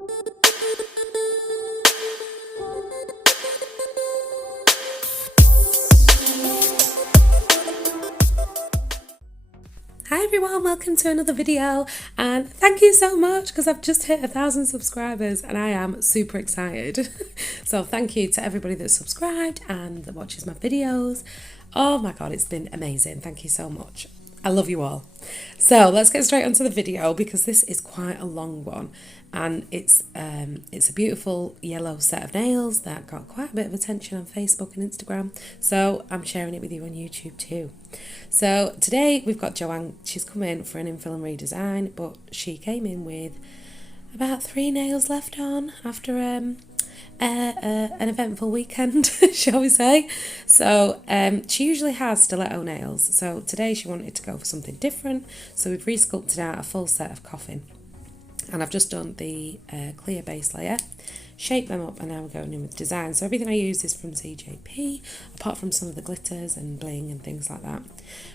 Hi everyone, welcome to another video, and thank you so much because I've just hit 1,000 subscribers and I am super excited. So thank you to everybody that's subscribed and that watches my videos. Oh my god, it's been amazing. Thank you so much. I love you all. So let's get straight onto the video because this is quite a long one, and it's a beautiful yellow set of nails that got quite a bit of attention on Facebook and Instagram, so I'm sharing it with you on YouTube too. So today we've got Joanne. She's come in for an infill and redesign, but she came in with about 3 nails left on after an eventful weekend, shall we say. So she usually has stiletto nails, so today she wanted to go for something different, so we've re-sculpted out a full set of coffin, and I've just done the clear base layer, shaped them up, and now we're going in with design. So everything I use is from CJP, apart from some of the glitters and bling and things like that,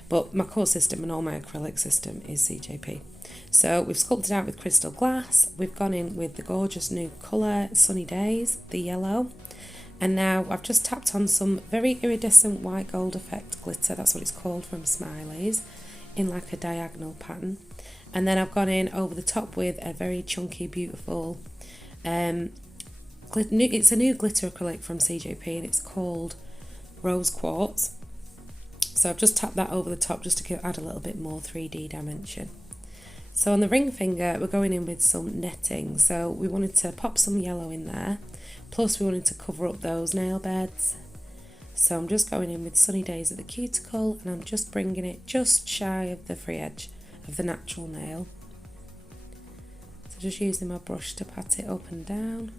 but my core system and all my acrylic system is CJP. So we've sculpted out with crystal glass, we've gone in with the gorgeous new colour Sunny Days, the yellow, and now I've just tapped on some very iridescent white gold effect glitter, that's what it's called, from Smileys, in like a diagonal pattern. And then I've gone in over the top with a very chunky, beautiful, it's a new glitter acrylic from CJP, and it's called Rose Quartz. So I've just tapped that over the top just to add a little bit more 3D dimension. So on the ring finger, we're going in with some netting. So we wanted to pop some yellow in there, plus we wanted to cover up those nail beds. So I'm just going in with Sunny Days at the cuticle, and I'm just bringing it just shy of the free edge of the natural nail. So just using my brush to pat it up and down.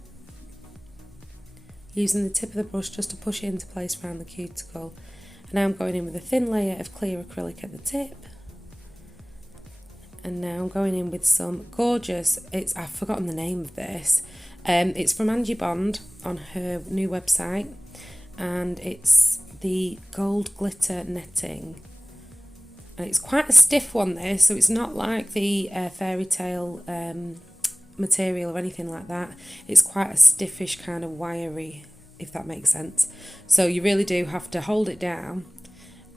Using the tip of the brush just to push it into place around the cuticle. And now I'm going in with a thin layer of clear acrylic at the tip. And now I'm going in with some gorgeous, I've forgotten the name of this, it's from Angie Bond on her new website, and it's the gold glitter netting, and it's quite a stiff one this, so it's not like the fairy tale material or anything like that. It's quite a stiffish kind of wiry, if that makes sense, so you really do have to hold it down.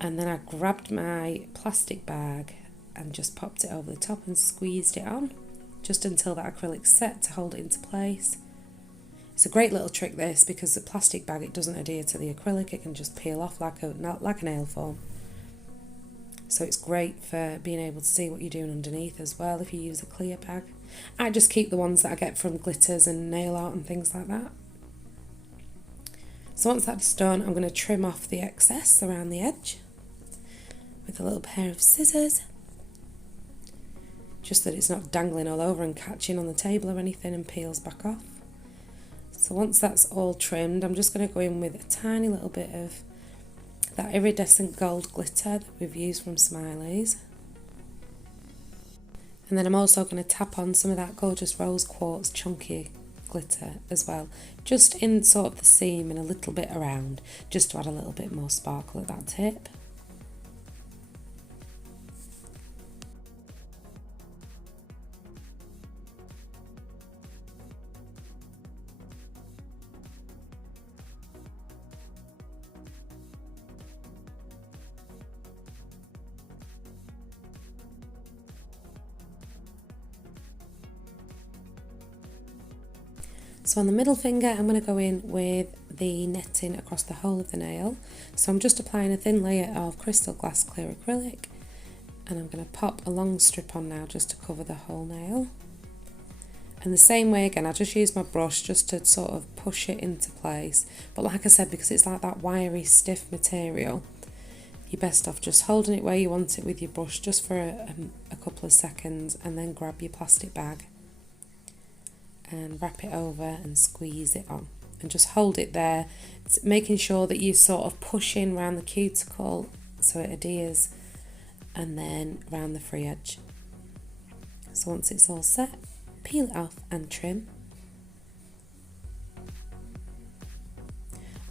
And then I grabbed my plastic bag and just popped it over the top and squeezed it on just until that acrylic's set to hold it into place. It's a great little trick this, because the plastic bag, it doesn't adhere to the acrylic, it can just peel off like a nail form. So it's great for being able to see what you're doing underneath as well if you use a clear bag. I just keep the ones that I get from glitters and nail art and things like that. So once that's done, I'm going to trim off the excess around the edge with a little pair of scissors, just that it's not dangling all over and catching on the table or anything and peels back off. So once that's all trimmed, I'm just going to go in with a tiny little bit of that iridescent gold glitter that we've used from Smileys. And then I'm also going to tap on some of that gorgeous rose quartz chunky glitter as well, just in sort of the seam and a little bit around, just to add a little bit more sparkle at that tip. So on the middle finger, I'm going to go in with the netting across the whole of the nail. So I'm just applying a thin layer of crystal glass clear acrylic, and I'm going to pop a long strip on now just to cover the whole nail. And the same way again, I just use my brush just to sort of push it into place. But like I said, because it's like that wiry, stiff material, you're best off just holding it where you want it with your brush just for a couple of seconds, and then grab your plastic bag and wrap it over and squeeze it on. And just hold it there, making sure that you sort of push in around the cuticle so it adheres, and then around the free edge. So once it's all set, peel it off and trim.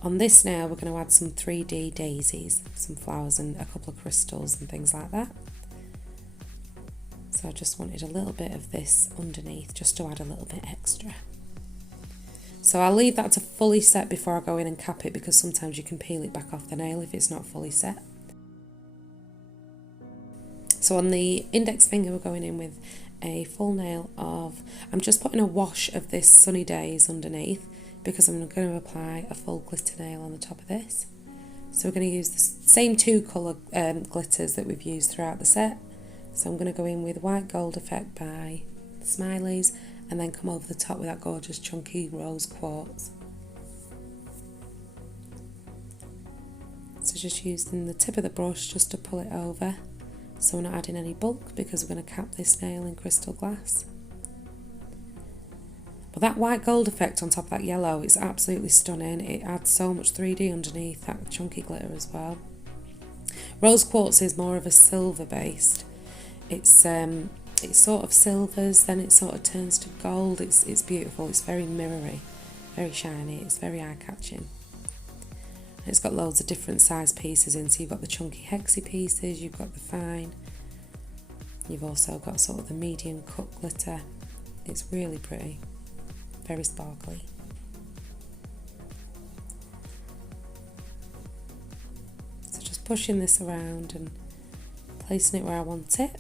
On this now, we're going to add some 3D daisies, some flowers and a couple of crystals and things like that. So I just wanted a little bit of this underneath just to add a little bit extra. So I'll leave that to fully set before I go in and cap it, because sometimes you can peel it back off the nail if it's not fully set. So on the index finger, we're going in with a full nail of, I'm just putting a wash of this Sunny Days underneath because I'm going to apply a full glitter nail on the top of this. So we're going to use the same two colour glitters that we've used throughout the set. So I'm going to go in with White Gold Effect by Smileys and then come over the top with that gorgeous chunky rose quartz. So just using the tip of the brush just to pull it over. So we're not adding any bulk because we're going to cap this nail in crystal glass. But that white gold effect on top of that yellow is absolutely stunning. It adds so much 3D underneath that chunky glitter as well. Rose quartz is more of a silver based. It's sort of silvers, then it sort of turns to gold. It's beautiful. It's very mirrory, very shiny. It's very eye-catching. It's got loads of different size pieces in, so you've got the chunky hexy pieces, you've got the fine, you've also got sort of the medium cut glitter. It's really pretty, very sparkly. So just pushing this around and placing it where I want it.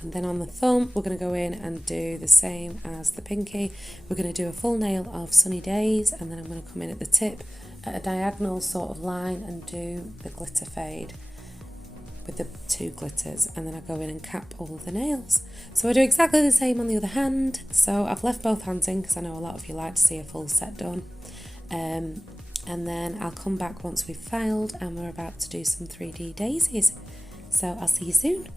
And then on the thumb, we're going to go in and do the same as the pinky. We're going to do a full nail of Sunny Days, and then I'm going to come in at the tip at a diagonal sort of line and do the glitter fade with the two glitters, and then I go in and cap all the nails. So I do exactly the same on the other hand. So I've left both hands in because I know a lot of you like to see a full set done. And then I'll come back once we've filed and we're about to do some 3D daisies. So I'll see you soon.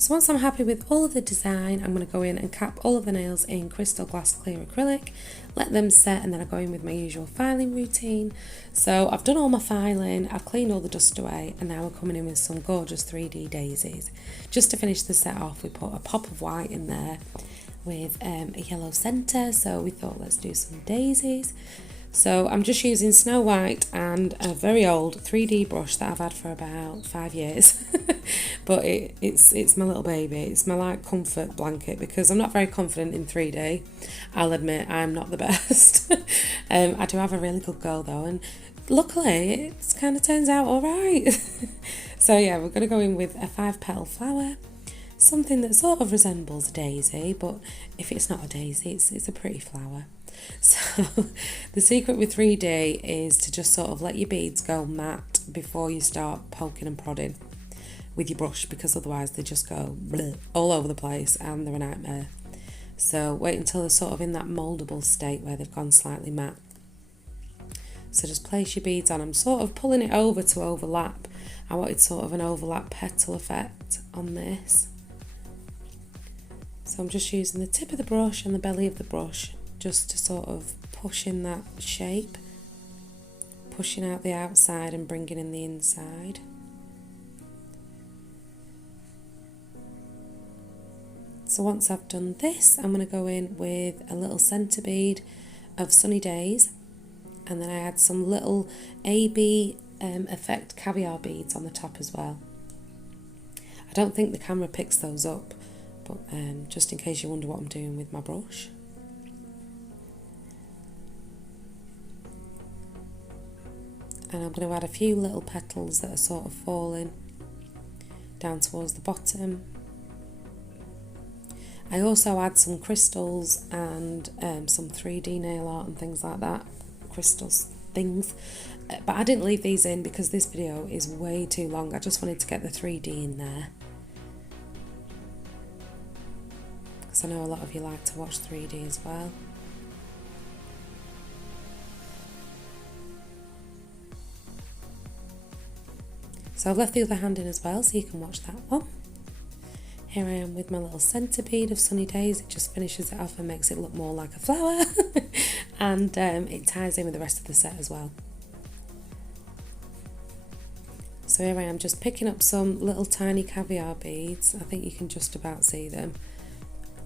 So once I'm happy with all of the design, I'm going to go in and cap all of the nails in crystal glass clear acrylic, let them set, and then I go in with my usual filing routine. So I've done all my filing, I've cleaned all the dust away, and now we're coming in with some gorgeous 3D daisies. Just to finish the set off, we put a pop of white in there with a yellow centre, so we thought let's do some daisies. So I'm just using Snow White and a very old 3D brush that I've had for about 5 years. But it's my little baby. It's my like comfort blanket because I'm not very confident in 3D. I'll admit I'm not the best. I do have a really good go though, and luckily it kind of turns out all right. So yeah, we're going to go in with a 5-petal flower. Something that sort of resembles a daisy, but if it's not a daisy, it's a pretty flower. So the secret with 3D is to just sort of let your beads go matte before you start poking and prodding with your brush, because otherwise they just go bleh, all over the place and they're a nightmare. So wait until they're sort of in that mouldable state where they've gone slightly matte. So just place your beads on. I'm sort of pulling it over to overlap. I wanted sort of an overlap petal effect on this. So I'm just using the tip of the brush and the belly of the brush just to sort of push in that shape, pushing out the outside and bringing in the inside. So once I've done this, I'm going to go in with a little centre bead of Sunny Days, and then I add some little AB effect caviar beads on the top as well. I don't think the camera picks those up, but just in case you wonder what I'm doing with my brush. And I'm going to add a few little petals that are sort of falling down towards the bottom. I also add some crystals and some 3D nail art and things like that, crystals things, but I didn't leave these in because this video is way too long. I just wanted to get the 3D in there because I know a lot of you like to watch 3D as well. So I've left the other hand in as well so you can watch that one. Here I am with my little centre bead of Sunny Days. It just finishes it off and makes it look more like a flower. And it ties in with the rest of the set as well. So here I am just picking up some little tiny caviar beads. I think you can just about see them.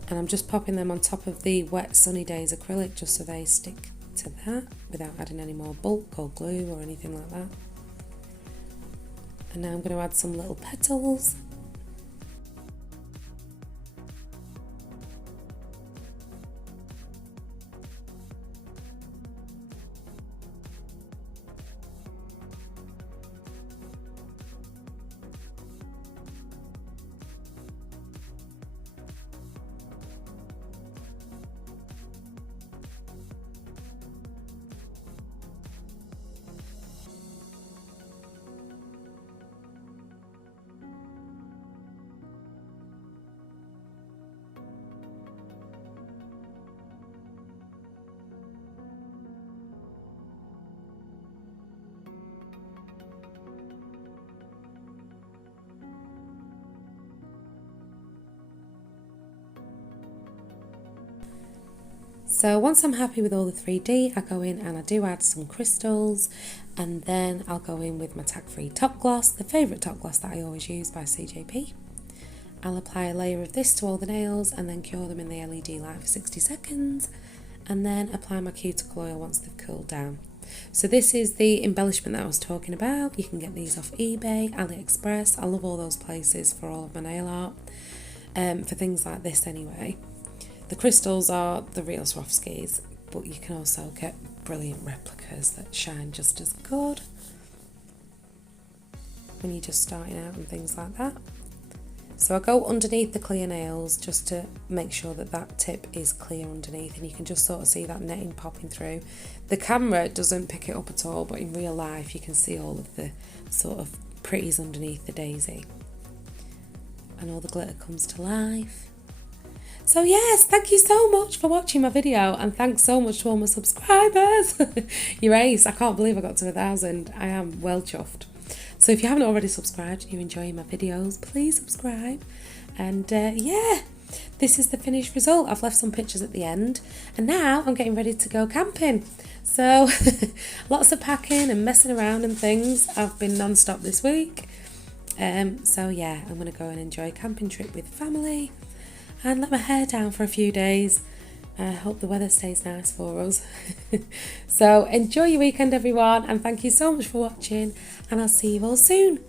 And I'm just popping them on top of the wet Sunny Days acrylic just so they stick to that without adding any more bulk or glue or anything like that. And now I'm going to add some little petals. So once I'm happy with all the 3D, I go in and I do add some crystals, and then I'll go in with my tag-free top gloss, the favourite top gloss that I always use by CJP. I'll apply a layer of this to all the nails and then cure them in the LED light for 60 seconds, and then apply my cuticle oil once they've cooled down. So this is the embellishment that I was talking about. You can get these off eBay, AliExpress. I love all those places for all of my nail art, for things like this anyway. The crystals are the real Swarovskis, but you can also get brilliant replicas that shine just as good when you're just starting out and things like that. So I go underneath the clear nails just to make sure that that tip is clear underneath, and you can just sort of see that netting popping through. The camera doesn't pick it up at all, but in real life you can see all of the sort of pretties underneath the daisy. And all the glitter comes to life. So yes, thank you so much for watching my video, and thanks so much to all my subscribers. You're ace. I can't believe I got to 1,000. I am well chuffed. So if you haven't already subscribed and you're enjoying my videos, please subscribe. And yeah, this is the finished result. I've left some pictures at the end, and now I'm getting ready to go camping. So lots of packing and messing around and things. I've been non-stop this week. So yeah, I'm going to go and enjoy a camping trip with family and let my hair down for a few days. I hope the weather stays nice for us. So enjoy your weekend, everyone, and thank you so much for watching, and I'll see you all soon.